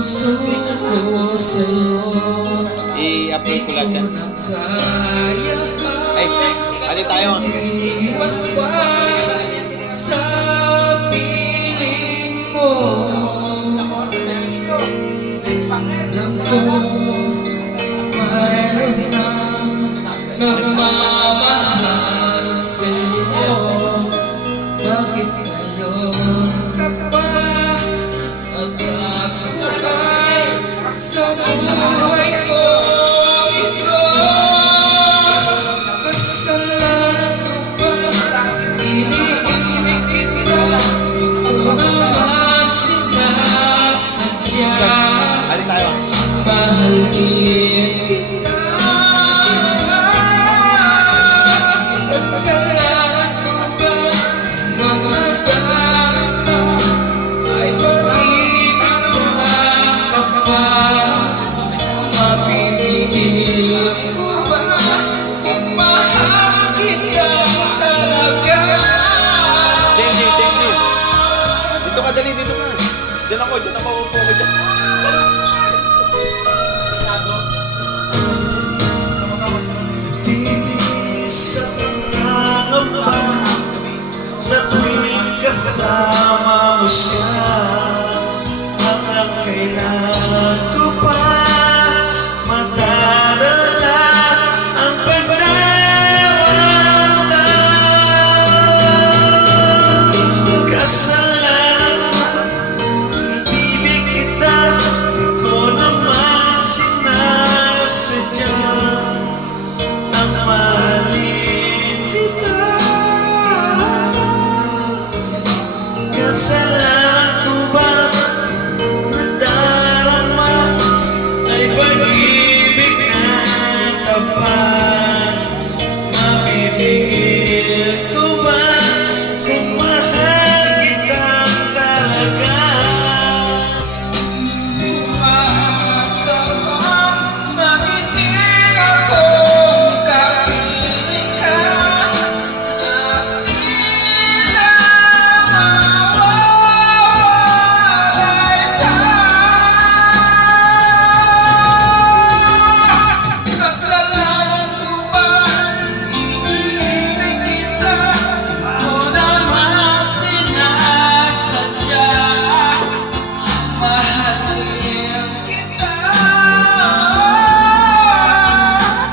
puso ko sa'yo. I-upload ko lahat yan. Ay, ati tayo. Iwas pa sa piling mo. Alam ko mayroon na nagmamahal sa'yo. Bakit ngayon ka pa nagkakukay sa buhay ko? Ito kasalanan ko ba? Iniibig kita, ito naman sinasadya. Ati tayo. Mahalin kita. Kasalanan ko ba? Magmaganda ay pag-ibig na ka pa. Mapipigil ko ba kung mahal kita talaga? Jenji. Dito ka, dali, dito ka. Diyan ako, upo ko dyan. Titig sa pangangamba sa tuwing kasama mo siya.